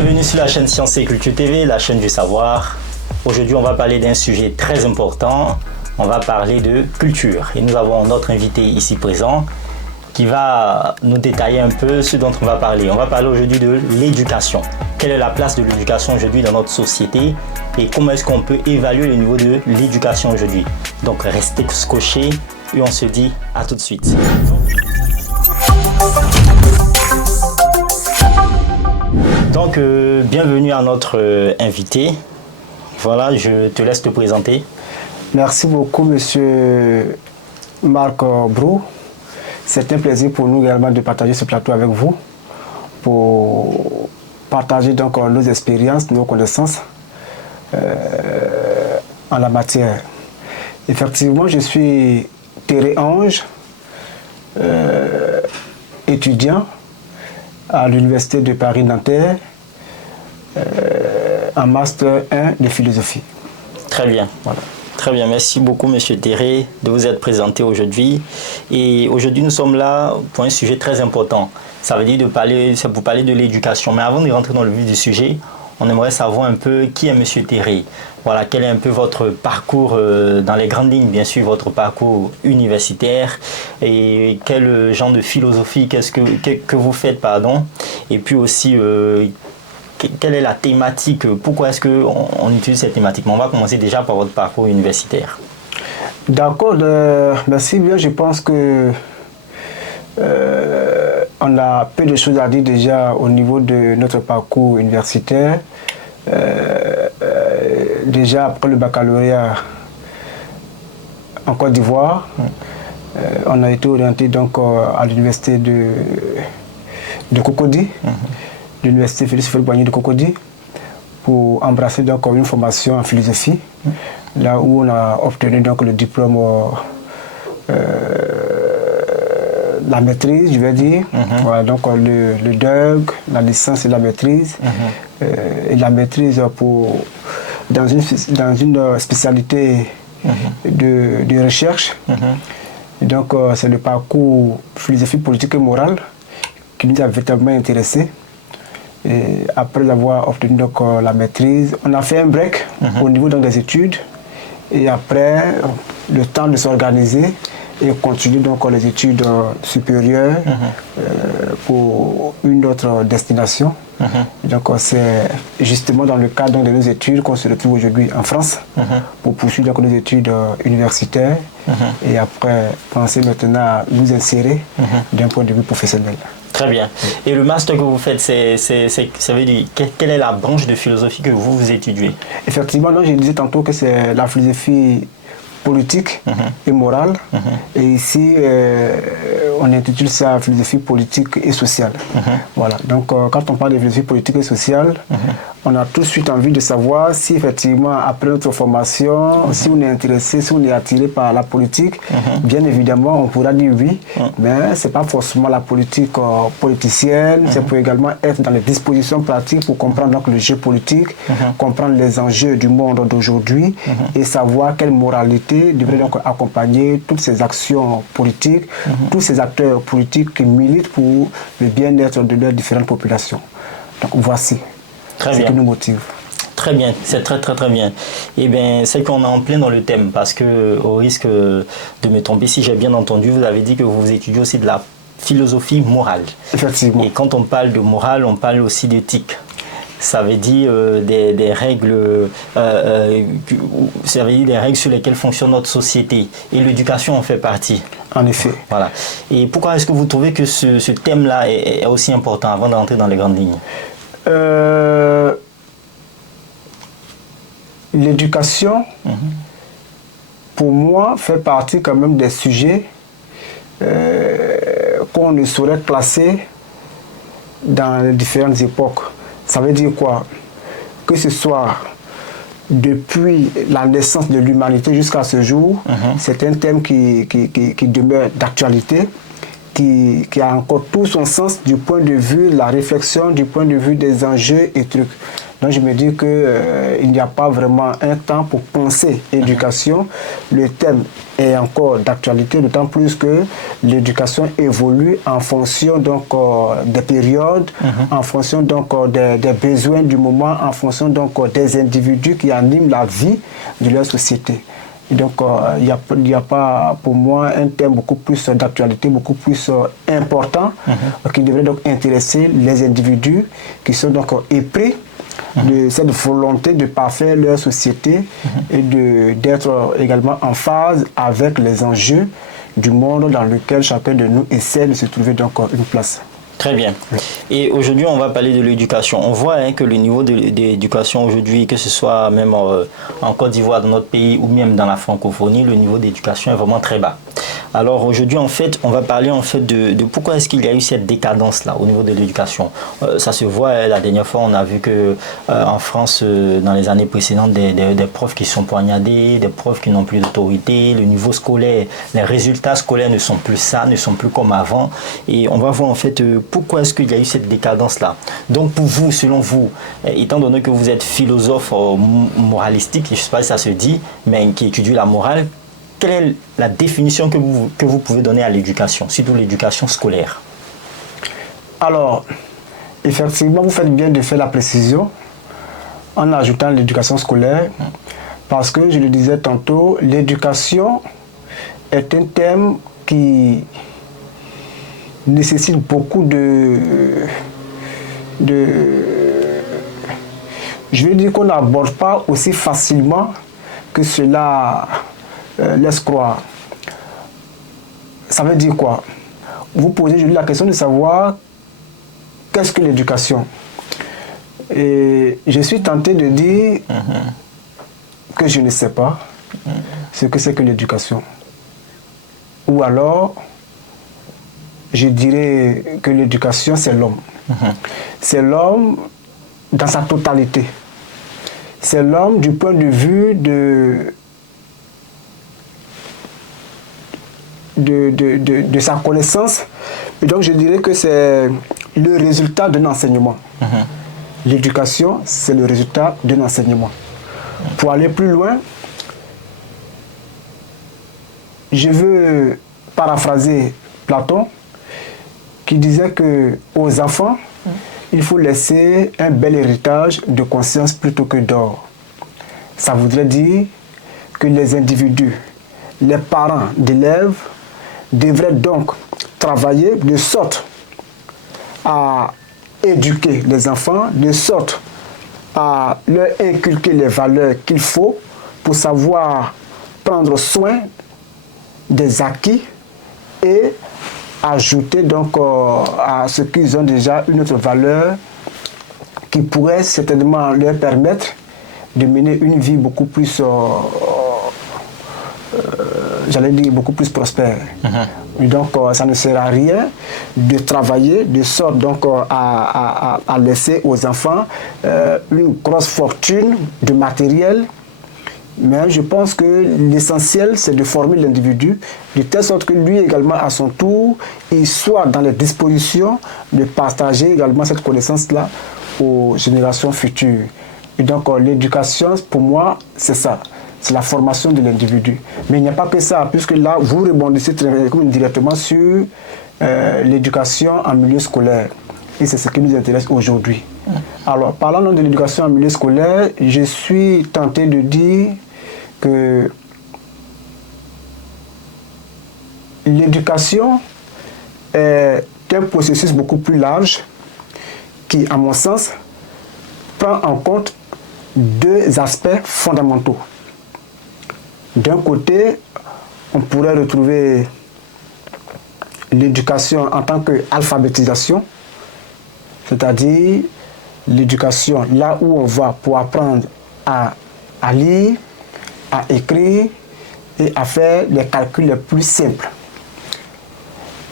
Bienvenue sur la chaîne Sciences et Culture TV, la chaîne du savoir. Aujourd'hui, on va parler d'un sujet très important. On va parler de culture. Et nous avons notre invité ici présent qui va nous détailler un peu ce dont on va parler. On va parler aujourd'hui de l'éducation. Quelle est la place de l'éducation aujourd'hui dans notre société et comment est-ce qu'on peut évaluer le niveau de l'éducation aujourd'hui. Donc, restez scotchés et on se dit à tout de suite. Donc, bienvenue à notre invité. Voilà, je te laisse te présenter. Merci beaucoup, monsieur Marc Brou. C'est un plaisir pour nous également de partager ce plateau avec vous, pour partager donc nos expériences, nos connaissances en la matière. Effectivement, je suis Théré Ange, étudiant à l'Université de Paris-Nanterre, en Master 1 de philosophie. Très bien. Voilà. Très bien, merci beaucoup Monsieur Théré de vous être présenté aujourd'hui. Et aujourd'hui nous sommes là pour un sujet très important. Ça veut dire c'est pour parler de l'éducation. Mais avant de rentrer dans le vif du sujet, on aimerait savoir un peu qui est Monsieur Théré. Voilà, quel est un peu votre parcours dans les grandes lignes, bien sûr, votre parcours universitaire et quel genre de philosophie que vous faites, pardon. Et puis aussi, quelle est la thématique? Pourquoi est-ce qu'on utilise cette thématique? On va commencer déjà par votre parcours universitaire. D'accord, merci bien. Je pense que on a peu de choses à dire déjà au niveau de notre parcours universitaire. Déjà après le baccalauréat en Côte d'Ivoire, on a été orienté donc à l'université de Cocody. L'université Félix Houphouët-Boigny de Cocody, pour embrasser donc une formation en philosophie, là où on a obtenu donc le diplôme, la maîtrise, je vais dire. Voilà, donc le DEUG, la licence et la maîtrise, et la maîtrise dans une spécialité de recherche. Et donc c'est le parcours philosophie politique et morale qui nous a véritablement intéressés. Et après avoir obtenu donc la maîtrise, on a fait un break au niveau donc, des études. Et après, le temps de s'organiser et continuer donc les études supérieures pour une autre destination. Et donc c'est justement dans le cadre de nos études qu'on se retrouve aujourd'hui en France pour poursuivre donc, nos études universitaires et après penser maintenant à nous insérer d'un point de vue professionnel. Très bien. Et le master que vous faites, ça veut dire, quelle est la branche de philosophie que vous étudiez? Effectivement, je disais tantôt que c'est la philosophie politique et morale. Et ici, on intitule ça philosophie politique et sociale. Voilà. Donc, quand on parle de philosophie politique et sociale, on a tout de suite envie de savoir si effectivement, après notre formation, si on est intéressé, si on est attiré par la politique, bien évidemment, on pourra dire oui, mais ce n'est pas forcément la politique politicienne, c'est pour également être dans les dispositions pratiques pour comprendre donc, le jeu politique, comprendre les enjeux du monde d'aujourd'hui et savoir quelle moralité devrait donc accompagner toutes ces actions politiques, tous ces acteurs politiques qui militent pour le bien-être de leurs différentes populations. Donc voici ce qui nous motive. Très bien, c'est très bien. Eh bien, c'est qu'on est en plein dans le thème parce que, au risque de me tromper, si j'ai bien entendu, vous avez dit que vous étudiez aussi de la philosophie morale. Effectivement. Et quand on parle de morale, on parle aussi d'éthique. Ça veut dire des règles, ça veut dire des règles sur lesquelles fonctionne notre société. Et l'éducation en fait partie. En effet. Voilà. Et pourquoi est-ce que vous trouvez que ce thème-là est aussi important avant d'entrer dans les grandes lignes? L'éducation, pour moi, fait partie quand même des sujets qu'on ne saurait classer dans les différentes époques. Ça veut dire quoi? Que ce soit depuis la naissance de l'humanité jusqu'à ce jour, c'est un thème qui demeure d'actualité, qui a encore tout son sens du point de vue de la réflexion, du point de vue des enjeux et trucs. Donc je me dis qu'il n'y a pas vraiment un temps pour penser éducation. Le thème est encore d'actualité, d'autant plus que l'éducation évolue en fonction donc, des périodes, en fonction donc, des besoins du moment, en fonction donc, des individus qui animent la vie de leur société. Donc, il n'y a pas pour moi un thème beaucoup plus d'actualité, beaucoup plus important, qui devrait donc intéresser les individus qui sont donc épris de cette volonté de parfaire leur société et d'être également en phase avec les enjeux du monde dans lequel chacun de nous essaie de se trouver donc une place. Très bien. Et aujourd'hui, on va parler de l'éducation. On voit que le niveau de l'éducation aujourd'hui, que ce soit même en Côte d'Ivoire, dans notre pays, ou même dans la francophonie, le niveau d'éducation est vraiment très bas. Alors aujourd'hui, en fait, on va parler en fait de pourquoi est-ce qu'il y a eu cette décadence-là au niveau de l'éducation. Ça se voit, la dernière fois, on a vu que en France, dans les années précédentes, des profs qui sont poignardés, des profs qui n'ont plus d'autorité, le niveau scolaire, les résultats scolaires ne sont plus ça, ne sont plus comme avant. Et on va voir en fait pourquoi est-ce qu'il y a eu cette décadence-là. Donc pour vous, selon vous, étant donné que vous êtes philosophe moralistique, je ne sais pas si ça se dit, mais qui étudie la morale, quelle est la définition que vous pouvez donner à l'éducation, surtout l'éducation scolaire? Alors, effectivement, vous faites bien de faire la précision en ajoutant l'éducation scolaire, parce que, je le disais tantôt, l'éducation est un thème qui nécessite beaucoup je vais dire qu'on n'aborde pas aussi facilement que cela laisse croire. Ça veut dire quoi? Vous posez aujourd'hui la question de savoir qu'est-ce que l'éducation. Et je suis tenté de dire que je ne sais pas ce que c'est que l'éducation. Ou alors, je dirais que l'éducation, c'est l'homme. C'est l'homme dans sa totalité. C'est l'homme du point de vue de sa connaissance. Et donc je dirais que c'est le résultat d'un enseignement. L'éducation, c'est le résultat d'un enseignement. Pour aller plus loin, je veux paraphraser Platon qui disait que aux enfants, il faut laisser un bel héritage de conscience plutôt que d'or. Ça voudrait dire que les individus, les parents d'élèves devraient donc travailler de sorte à éduquer les enfants, de sorte à leur inculquer les valeurs qu'il faut pour savoir prendre soin des acquis et ajouter donc à ce qu'ils ont déjà une autre valeur qui pourrait certainement leur permettre de mener une vie beaucoup plus j'allais dire beaucoup plus prospère. Et donc ça ne sert à rien de travailler de sorte donc à laisser aux enfants une grosse fortune de matériel. Mais je pense que l'essentiel, c'est de former l'individu de telle sorte que lui également, à son tour, il soit dans les dispositions de partager également cette connaissance-là aux générations futures. Et donc l'éducation, pour moi, c'est ça. C'est la formation de l'individu. Mais il n'y a pas que ça, puisque là, vous rebondissez directement sur l'éducation en milieu scolaire. Et c'est ce qui nous intéresse aujourd'hui. Alors, parlant de l'éducation en milieu scolaire, je suis tenté de dire que l'éducation est un processus beaucoup plus large qui, à mon sens, prend en compte deux aspects fondamentaux. D'un côté, on pourrait retrouver l'éducation en tant qu'alphabétisation, c'est-à-dire l'éducation là où on va pour apprendre à lire, à écrire et à faire les calculs les plus simples.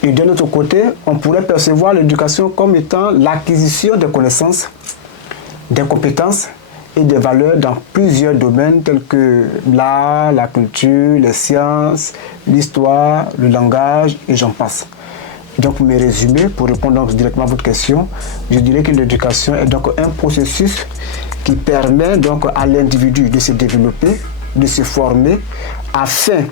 Et d'un autre côté, on pourrait percevoir l'éducation comme étant l'acquisition de connaissances, des compétences et des valeurs dans plusieurs domaines tels que l'art, la culture, les sciences, l'histoire, le langage et j'en passe. Donc, pour me résumer, pour répondre donc directement à votre question, je dirais que l'éducation est donc un processus qui permet donc à l'individu de se développer, de se former, afin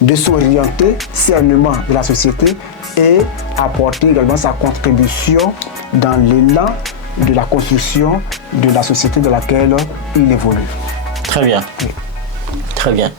de s'orienter sainement de la société et apporter également sa contribution dans l'élan de la construction de la société dans laquelle il évolue. Très bien. Très bien.